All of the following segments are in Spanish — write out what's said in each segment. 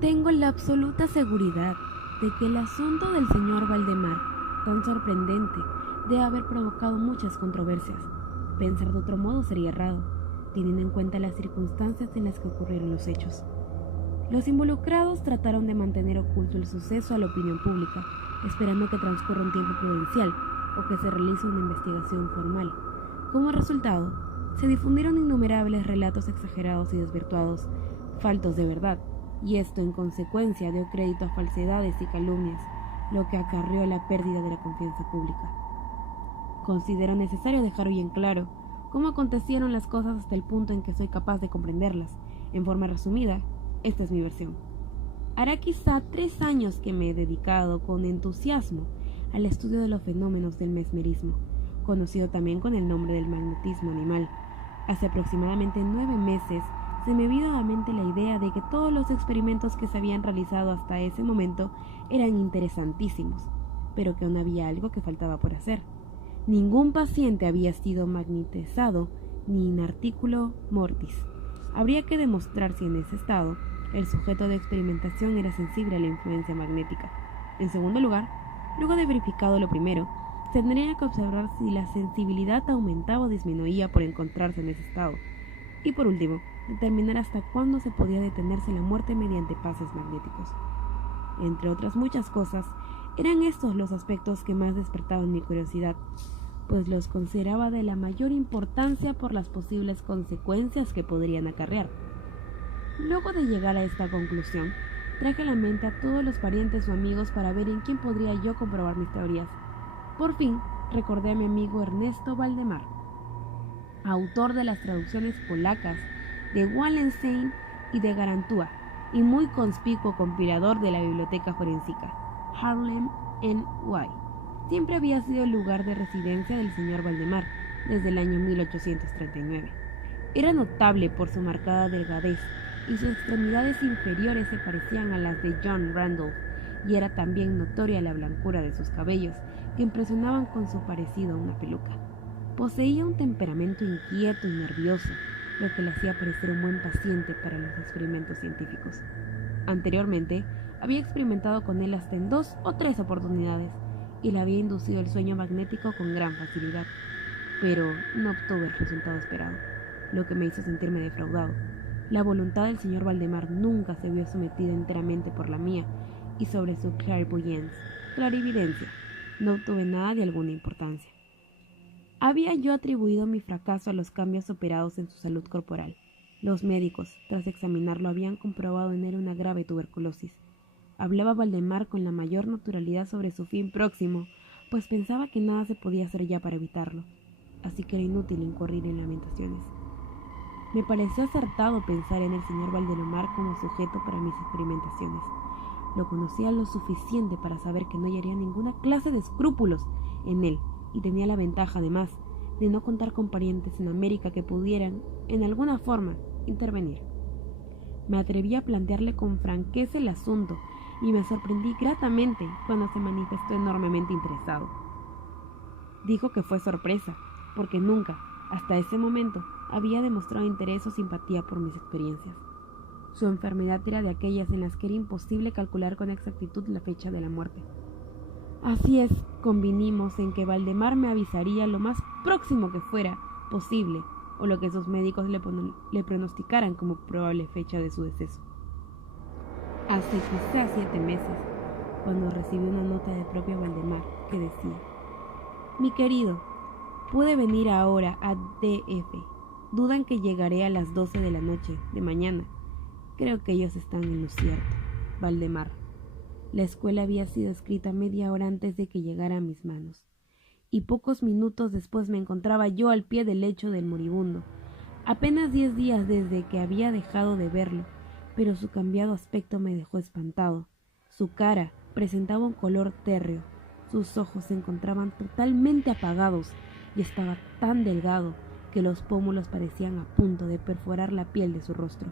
Tengo la absoluta seguridad de que el asunto del señor Valdemar, tan sorprendente, debe haber provocado muchas controversias. Pensar de otro modo sería errado, teniendo en cuenta las circunstancias en las que ocurrieron los hechos. Los involucrados trataron de mantener oculto el suceso a la opinión pública, esperando que transcurra un tiempo prudencial o que se realice una investigación formal. Como resultado, se difundieron innumerables relatos exagerados y desvirtuados, faltos de verdad, y esto en consecuencia dio crédito a falsedades y calumnias, lo que acarreó la pérdida de la confianza pública. Considero necesario dejar bien claro cómo acontecieron las cosas hasta el punto en que soy capaz de comprenderlas. En forma resumida, esta es mi versión. Hará quizá 3 años que me he dedicado con entusiasmo al estudio de los fenómenos del mesmerismo, conocido también con el nombre del magnetismo animal. Hace aproximadamente 9 meses se me vino a la mente la idea de que todos los experimentos que se habían realizado hasta ese momento eran interesantísimos, pero que aún había algo que faltaba por hacer. Ningún paciente había sido magnetizado ni in articulo mortis. Habría que demostrar si en ese estado el sujeto de experimentación era sensible a la influencia magnética. En segundo lugar, luego de verificado lo primero, se tendría que observar si la sensibilidad aumentaba o disminuía por encontrarse en ese estado. Y por último, determinar hasta cuándo se podía detenerse la muerte mediante pases magnéticos. Entre otras muchas cosas, eran estos los aspectos que más despertaban mi curiosidad, pues los consideraba de la mayor importancia por las posibles consecuencias que podrían acarrear. Luego de llegar a esta conclusión, traje a la mente a todos los parientes o amigos para ver en quién podría yo comprobar mis teorías. Por fin, recordé a mi amigo Ernesto Valdemar, autor de las traducciones polacas de Wallenstein y de Garantúa, y muy conspicuo compilador de la biblioteca forensica, Harlem, N.Y. Siempre había sido el lugar de residencia del señor Valdemar desde el año 1839. Era notable por su marcada delgadez, y sus extremidades inferiores se parecían a las de John Randolph, y era también notoria la blancura de sus cabellos, que impresionaban con su parecido a una peluca. Poseía un temperamento inquieto y nervioso, lo que le hacía parecer un buen paciente para los experimentos científicos. Anteriormente, había experimentado con él hasta en 2 o 3 oportunidades, y le había inducido el sueño magnético con gran facilidad, pero no obtuve el resultado esperado, lo que me hizo sentirme defraudado. La voluntad del señor Valdemar nunca se vio sometida enteramente por la mía, y sobre su clarividencia, no obtuve nada de alguna importancia. Había yo atribuido mi fracaso a los cambios operados en su salud corporal. Los médicos, tras examinarlo, habían comprobado en él una grave tuberculosis. Hablaba Valdemar con la mayor naturalidad sobre su fin próximo, pues pensaba que nada se podía hacer ya para evitarlo, así que era inútil incurrir en lamentaciones. Me pareció acertado pensar en el señor Valdemar como sujeto para mis experimentaciones. Lo conocía lo suficiente para saber que no hallaría ninguna clase de escrúpulos en él, y tenía la ventaja, además, de no contar con parientes en América que pudieran, en alguna forma, intervenir. Me atreví a plantearle con franqueza el asunto, y me sorprendí gratamente cuando se manifestó enormemente interesado. Dijo que fue sorpresa, porque nunca, hasta ese momento, había demostrado interés o simpatía por mis experiencias. Su enfermedad era de aquellas en las que era imposible calcular con exactitud la fecha de la muerte. Así es, convinimos en que Valdemar me avisaría lo más próximo que fuera posible, o lo que sus médicos le pronosticaran como probable fecha de su deceso. Hace quizá 7 meses, cuando recibí una nota del propio Valdemar que decía: «Mi querido, pude venir ahora a D.F. Dudan que llegaré a las 12 de la noche de mañana. Creo que ellos están en lo cierto. Valdemar». La escuela había sido escrita media hora antes de que llegara a mis manos, y pocos minutos después me encontraba yo al pie del lecho del moribundo. Apenas 10 días desde que había dejado de verlo, pero su cambiado aspecto me dejó espantado. Su cara presentaba un color térreo, sus ojos se encontraban totalmente apagados y estaba tan delgado que los pómulos parecían a punto de perforar la piel de su rostro.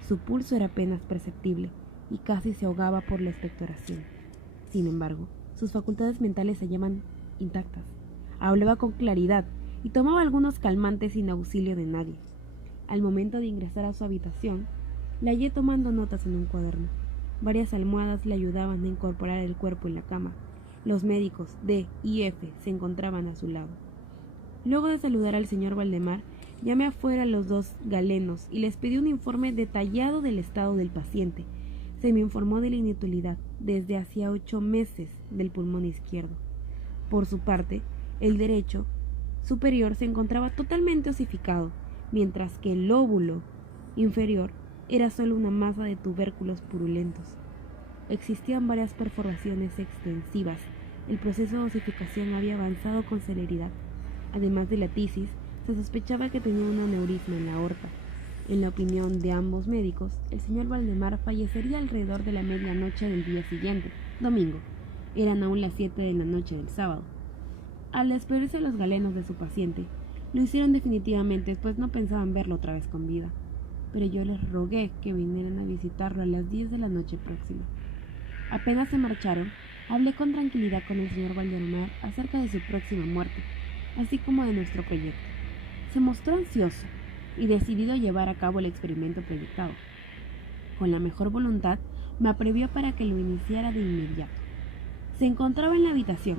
Su pulso era apenas perceptible y casi se ahogaba por la expectoración. Sin embargo, sus facultades mentales se hallaban intactas. Hablaba con claridad y tomaba algunos calmantes sin auxilio de nadie. Al momento de ingresar a su habitación, La hallé tomando notas en un cuaderno. Varias almohadas le ayudaban a incorporar el cuerpo en la cama. Los médicos D y F se encontraban a su lado. Luego de saludar al señor Valdemar, llamé afuera a los dos galenos y les pedí un informe detallado del estado del paciente. Se me informó de la inutilidad desde hacía 8 meses del pulmón izquierdo. Por su parte, el derecho superior se encontraba totalmente osificado, mientras que el lóbulo inferior era solo una masa de tubérculos purulentos. Existían varias perforaciones extensivas. El proceso de osificación había avanzado con celeridad. Además de la tisis, se sospechaba que tenía un aneurisma en la aorta. En la opinión de ambos médicos, el señor Valdemar fallecería alrededor de la medianoche del día siguiente, domingo. Eran aún las 7 de la noche del sábado. Al despedirse los galenos de su paciente, lo hicieron definitivamente, pues no pensaban verlo otra vez con vida. Pero yo les rogué que vinieran a visitarlo a las 10 de la noche próxima. Apenas se marcharon, hablé con tranquilidad con el señor Valdemar acerca de su próxima muerte, así como de nuestro proyecto. Se mostró ansioso y decidido a llevar a cabo el experimento proyectado. Con la mejor voluntad, me apremió para que lo iniciara de inmediato. Se encontraba en la habitación,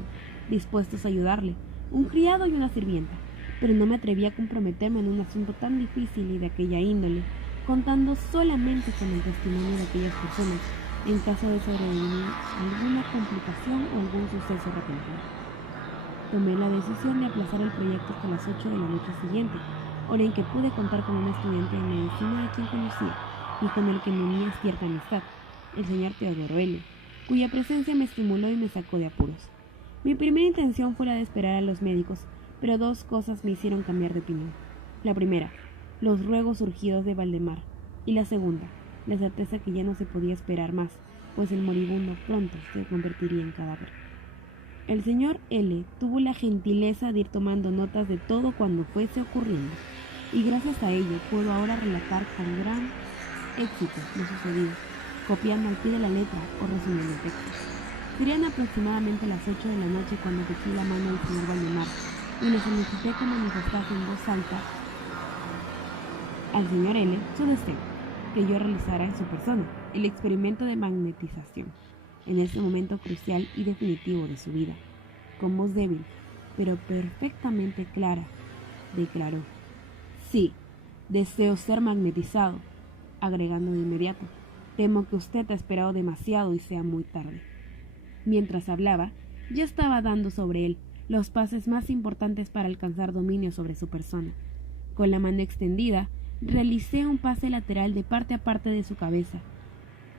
dispuestos a ayudarle, un criado y una sirvienta, pero no me atreví a comprometerme en un asunto tan difícil y de aquella índole, contando solamente con el testimonio de aquellas personas, en caso de sobrevenir alguna complicación o algún suceso repentino. Tomé la decisión de aplazar el proyecto hasta las 8 de la noche siguiente, hora en que pude contar con un estudiante de medicina de quien conocía y con el que me unía cierta amistad, el señor Teodoro L., cuya presencia me estimuló y me sacó de apuros. Mi primera intención fue la de esperar a los médicos, pero 2 cosas me hicieron cambiar de opinión. La primera, los ruegos surgidos de Valdemar, y la segunda, la certeza que ya no se podía esperar más, pues el moribundo pronto se convertiría en cadáver. El señor L. tuvo la gentileza de ir tomando notas de todo cuando fuese ocurriendo, y gracias a ello puedo ahora relatar con gran éxito lo sucedido, copiando al pie de la letra o resumiendo el texto. Serían aproximadamente las 8 de la noche cuando cogí la mano del señor Valdemar y le solicité que manifestase en voz alta al señor L. su deseo, que yo realizara en su persona el experimento de magnetización, en ese momento crucial y definitivo de su vida. Con voz débil, pero perfectamente clara, declaró: «Sí, deseo ser magnetizado», agregando de inmediato: «Temo que usted ha esperado demasiado y sea muy tarde». Mientras hablaba, yo estaba dando sobre él los pases más importantes para alcanzar dominio sobre su persona. Con la mano extendida, realicé un pase lateral de parte a parte de su cabeza,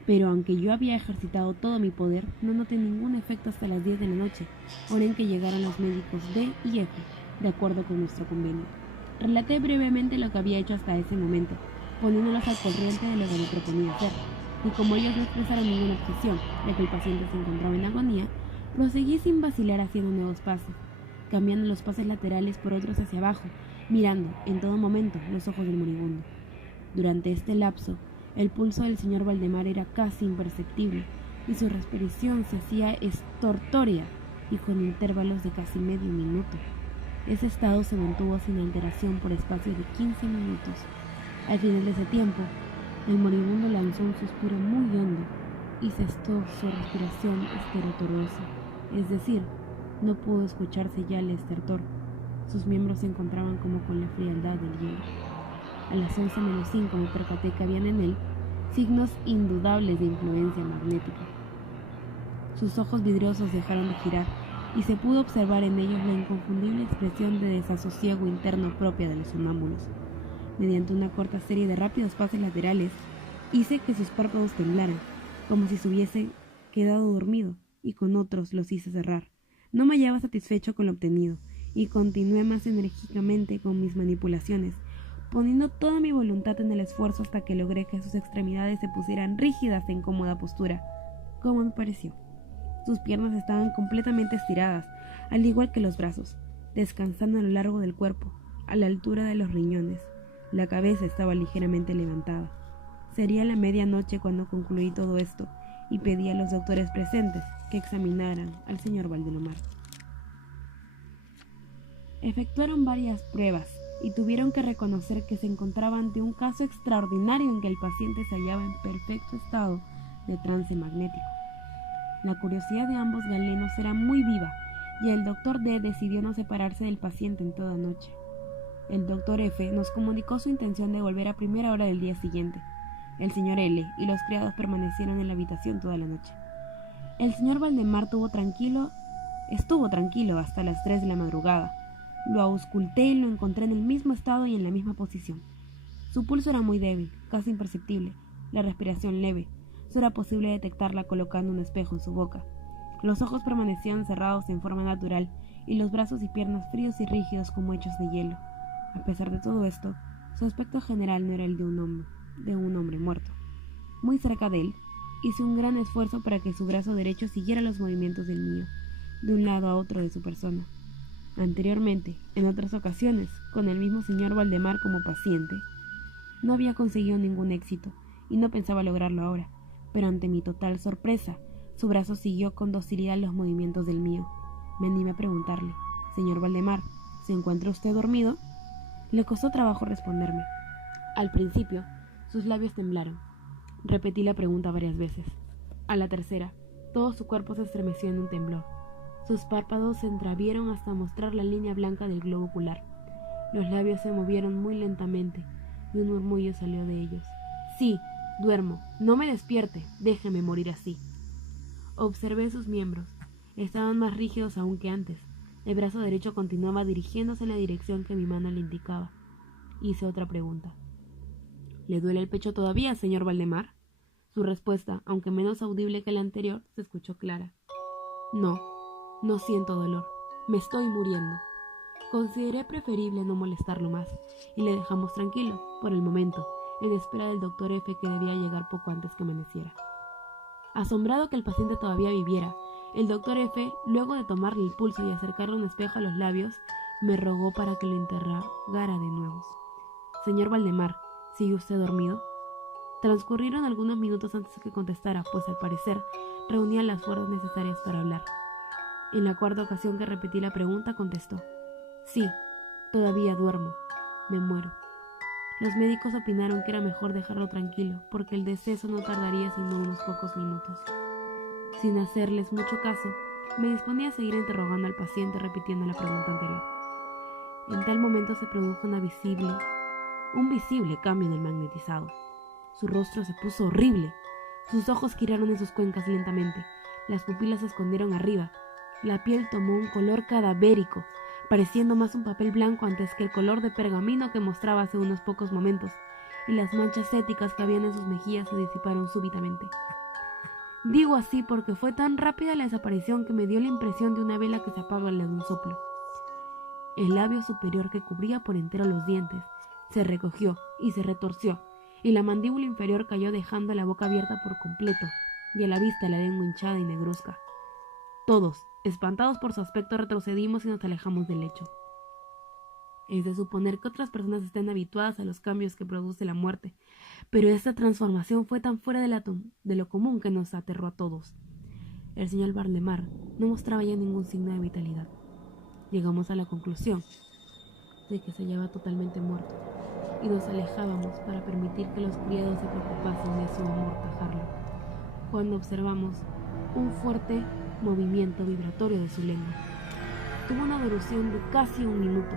pero aunque yo había ejercitado todo mi poder, no noté ningún efecto hasta las 10 de la noche, hora en que llegaron los médicos D y F, de acuerdo con nuestro convenio. Relaté brevemente lo que había hecho hasta ese momento, poniéndolos al corriente de lo que me proponía hacer, y como ellos no expresaron ninguna objeción, ya que el paciente se encontraba en agonía, proseguí sin vacilar haciendo nuevos pases, cambiando los pases laterales por otros hacia abajo, mirando en todo momento los ojos del moribundo. Durante este lapso, el pulso del señor Valdemar era casi imperceptible y su respiración se hacía estertórea y con intervalos de casi medio minuto. Ese estado se mantuvo sin alteración por espacio de 15 minutos. Al final de ese tiempo, el moribundo lanzó un suspiro muy hondo y cesó su respiración estertorosa, es decir, no pudo escucharse ya el estertor. Sus miembros se encontraban como con la frialdad del hielo. A las 11:05 me percaté que habían en él signos indudables de influencia magnética. Sus ojos vidriosos dejaron de girar y se pudo observar en ellos la inconfundible expresión de desasosiego interno propia de los sonámbulos. Mediante una corta serie de rápidos pases laterales, hice que sus párpados temblaran, como si se hubiese quedado dormido, y con otros los hice cerrar. No me hallaba satisfecho con lo obtenido, y continué más enérgicamente con mis manipulaciones, poniendo toda mi voluntad en el esfuerzo hasta que logré que sus extremidades se pusieran rígidas en cómoda postura, como me pareció. Sus piernas estaban completamente estiradas, al igual que los brazos, descansando a lo largo del cuerpo, a la altura de los riñones. La cabeza estaba ligeramente levantada. Sería la medianoche cuando concluí todo esto, y pedí a los doctores presentes que examinaran al señor Valdemar. Efectuaron varias pruebas y tuvieron que reconocer que se encontraba ante un caso extraordinario en que el paciente se hallaba en perfecto estado de trance magnético. La curiosidad de ambos galenos era muy viva y el doctor D decidió no separarse del paciente en toda noche. El doctor F nos comunicó su intención de volver a primera hora del día siguiente. El señor L y los criados permanecieron en la habitación toda la noche. El señor Valdemar estuvo tranquilo hasta las 3 de la madrugada. Lo ausculté y lo encontré en el mismo estado y en la misma posición. Su pulso era muy débil, casi imperceptible, la respiración leve. Solo era posible detectarla colocando un espejo en su boca. Los ojos permanecían cerrados en forma natural y los brazos y piernas fríos y rígidos como hechos de hielo. A pesar de todo esto, su aspecto general no era el de un hombre muerto. Muy cerca de él, hice un gran esfuerzo para que su brazo derecho siguiera los movimientos del mío, de un lado a otro de su persona. Anteriormente, en otras ocasiones, con el mismo señor Valdemar como paciente, no había conseguido ningún éxito y no pensaba lograrlo ahora, pero ante mi total sorpresa, su brazo siguió con docilidad los movimientos del mío. Me animé a preguntarle: «Señor Valdemar, ¿se encuentra usted dormido?». Le costó trabajo responderme. Al principio, sus labios temblaron. Repetí la pregunta varias veces. A la tercera, todo su cuerpo se estremeció en un temblor. Sus párpados se entreabrieron hasta mostrar la línea blanca del globo ocular. Los labios se movieron muy lentamente y un murmullo salió de ellos. «Sí, duermo. No me despierte. Déjeme morir así». Observé sus miembros. Estaban más rígidos aún que antes. El brazo derecho continuaba dirigiéndose en la dirección que mi mano le indicaba. Hice otra pregunta. «¿Le duele el pecho todavía, señor Valdemar?». Su respuesta, aunque menos audible que la anterior, se escuchó clara. No siento dolor. Me estoy muriendo». Consideré preferible no molestarlo más, y le dejamos tranquilo, por el momento, en espera del doctor F, que debía llegar poco antes que amaneciera. Asombrado que el paciente todavía viviera, el doctor F, luego de tomarle el pulso y acercarle un espejo a los labios, me rogó para que lo interrogara de nuevo. «Señor Valdemar, ¿sigue usted dormido?». Transcurrieron algunos minutos antes de que contestara, pues al parecer reunía las fuerzas necesarias para hablar. En la cuarta ocasión que repetí la pregunta, contestó: «Sí, todavía duermo. Me muero». Los médicos opinaron que era mejor dejarlo tranquilo, porque el deceso no tardaría sino unos pocos minutos. Sin hacerles mucho caso, me disponía a seguir interrogando al paciente repitiendo la pregunta anterior. En tal momento se produjo un visible cambio en el magnetizado. Su rostro se puso horrible. Sus ojos giraron en sus cuencas lentamente. Las pupilas se escondieron arriba. La piel tomó un color cadavérico, pareciendo más un papel blanco antes que el color de pergamino que mostraba hace unos pocos momentos, y las manchas céticas que habían en sus mejillas se disiparon súbitamente. Digo así porque fue tan rápida la desaparición que me dio la impresión de una vela que se apaga al de un soplo. El labio superior, que cubría por entero los dientes, se recogió y se retorció, y la mandíbula inferior cayó dejando la boca abierta por completo, y a la vista la lengua hinchada y negruzca. Todos, espantados por su aspecto, retrocedimos y nos alejamos del lecho. Es de suponer que otras personas estén habituadas a los cambios que produce la muerte, pero esta transformación fue tan fuera de lo común que nos aterró a todos. El señor Valdemar no mostraba ya ningún signo de vitalidad. Llegamos a la conclusión de que se hallaba totalmente muerto, y nos alejábamos para permitir que los criados se preocupasen de su amortajarlo, cuando observamos un fuerte movimiento vibratorio de su lengua. Tuvo una duración de casi un minuto.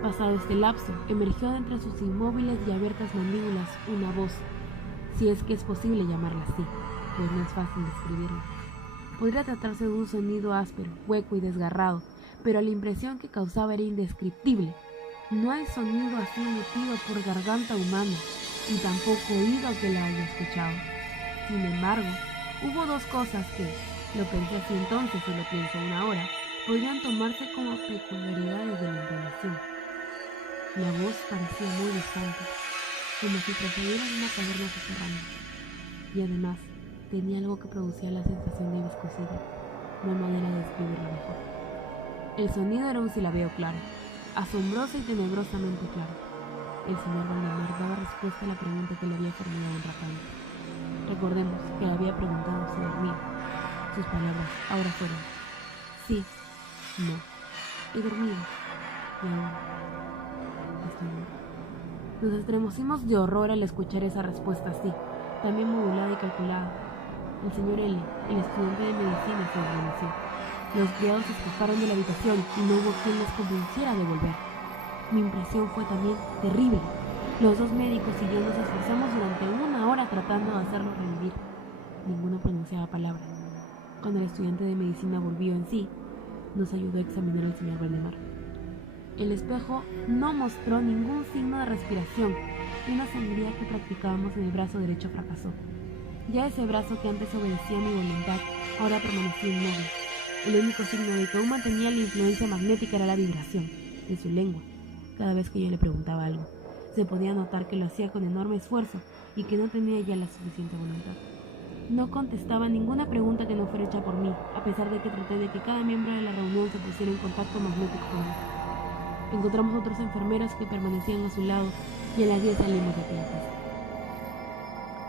Pasado este lapso, emergió de entre sus inmóviles y abiertas mandíbulas una voz, si es que es posible llamarla así, pues no es fácil describirla. Podría tratarse de un sonido áspero, hueco y desgarrado, pero la impresión que causaba era indescriptible. No hay sonido así emitido por garganta humana, y tampoco oído que la haya escuchado. Sin embargo, hubo dos cosas que, lo pensé así entonces y lo pienso ahora, podrían tomarse como peculiaridades de la entonación. La voz parecía muy distante, como si procediera de una caverna subterránea, y además tenía algo que producía la sensación de viscosidad. No hay manera de describirlo mejor. El sonido era un silabeo claro, asombroso y tenebrosamente claro. El señor Valdemar daba respuesta a la pregunta que le había formulado un rato antes. Recordemos que le había preguntado si dormía. Sus palabras ahora fueron: «Sí, no, he dormido, y ahora estoy Nos estremecimos de horror al escuchar esa respuesta así, también modulada y calculada. El señor L., el estudiante de medicina, se desvaneció. Los criados se escaparon de la habitación y no hubo quien les convenciera de volver. Mi impresión fue también terrible. Los dos médicos y yo nos esforzamos durante 1 hora tratando de hacerlo revivir. Ninguno pronunciaba palabra. Cuando el estudiante de medicina volvió en sí, nos ayudó a examinar al señor Valdemar. El espejo no mostró ningún signo de respiración y una sangría que practicábamos en el brazo derecho fracasó. Ya ese brazo que antes obedecía a mi voluntad, ahora permanecía inmóvil. El único signo de que aún mantenía la influencia magnética era la vibración de su lengua. Cada vez que yo le preguntaba algo, se podía notar que lo hacía con enorme esfuerzo y que no tenía ya la suficiente voluntad. No contestaba ninguna pregunta que no fuera hecha por mí, a pesar de que traté de que cada miembro de la reunión se pusiera en contacto magnético con él. Encontramos otros enfermeros que permanecían a su lado y a las 10 salimos de aquella casa.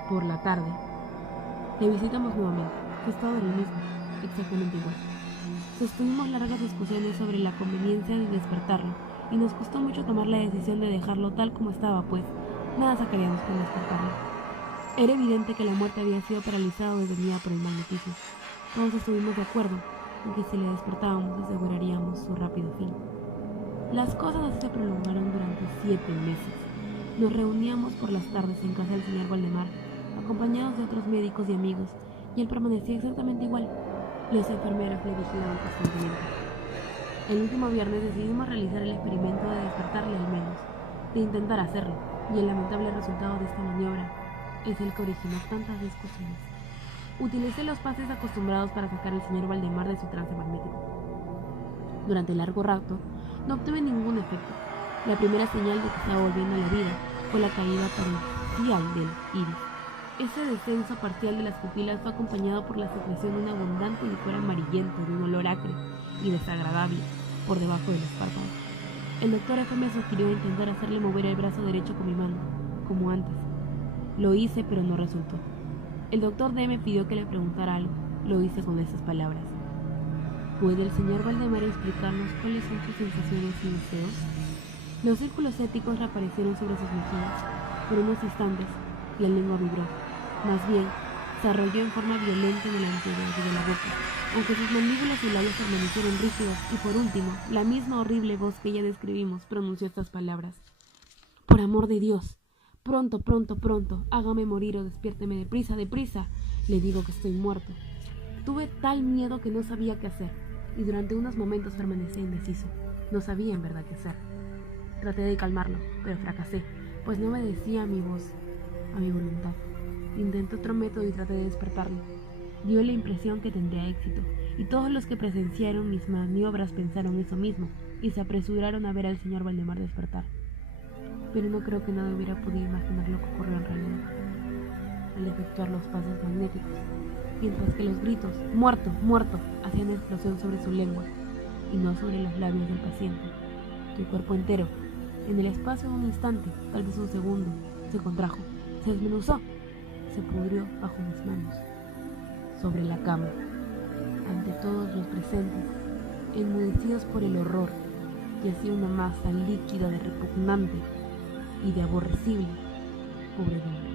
Por la tarde, le visitamos nuevamente. Su estado era el mismo, exactamente igual. Sostuvimos largas discusiones sobre la conveniencia de despertarlo y nos costó mucho tomar la decisión de dejarlo tal como estaba, pues nada sacaríamos con despertarlo. Era evidente que la muerte había sido paralizada o detenida por el magnetismo. Todos estuvimos de acuerdo en que si le despertábamos aseguraríamos su rápido fin. Las cosas así se prolongaron durante 7 meses. Nos reuníamos por las tardes en casa del señor Valdemar, acompañados de otros médicos y amigos, y él permanecía exactamente igual. Los enfermeros le vigilaban constantemente. El último viernes decidimos realizar el experimento de despertarle al menos, de intentar hacerlo, y el lamentable resultado de esta maniobra es el que originó tantas discusiones. Utilicé los pases acostumbrados para sacar al señor Valdemar de su trance magnético. Durante largo rato, no obtuve ningún efecto. La primera señal de que estaba volviendo a la vida fue la caída parcial del iris. Ese descenso parcial de las pupilas fue acompañado por la secreción de un abundante licor amarillento de un olor acre y desagradable por debajo de los párpados. El doctor F. me sugirió intentar hacerle mover el brazo derecho con mi mano, como antes. Lo hice, pero no resultó. El doctor D. me pidió que le preguntara algo. Lo hice con esas palabras. ¿Puede el señor Valdemar explicarnos cuáles son sus sensaciones y deseos? Los círculos éticos reaparecieron sobre sus mejillas. Por unos instantes, la lengua vibró. Más bien, se arrolló en forma violenta en el anterior de la boca, aunque sus mandíbulas y labios permanecieron rígidos, y por último, la misma horrible voz que ya describimos pronunció estas palabras. Por amor de Dios, pronto, pronto, pronto, hágame morir o despiérteme deprisa, deprisa. Le digo que estoy muerto. Tuve tal miedo que no sabía qué hacer, y durante unos momentos permanecí indeciso. No sabía en verdad qué hacer. Traté de calmarlo, pero fracasé, pues no obedecía a mi voz, a mi voluntad. Intenté otro método y traté de despertarlo. Dio la impresión que tendría éxito, y todos los que presenciaron mis maniobras pensaron eso mismo, y se apresuraron a ver al señor Valdemar despertar. Pero no creo que nadie hubiera podido imaginar lo que ocurrió en realidad. Al efectuar los pasos magnéticos, mientras que los gritos «¡Muerto! ¡Muerto!» hacían explosión sobre su lengua, y no sobre los labios del paciente. Su cuerpo entero, en el espacio de un instante, tal vez un segundo, se contrajo, se desmenuzó, se pudrió bajo mis manos, sobre la cama, ante todos los presentes, enmudecidos por el horror, yacía una masa líquida de repugnante y de aborrecible, pobre de mí.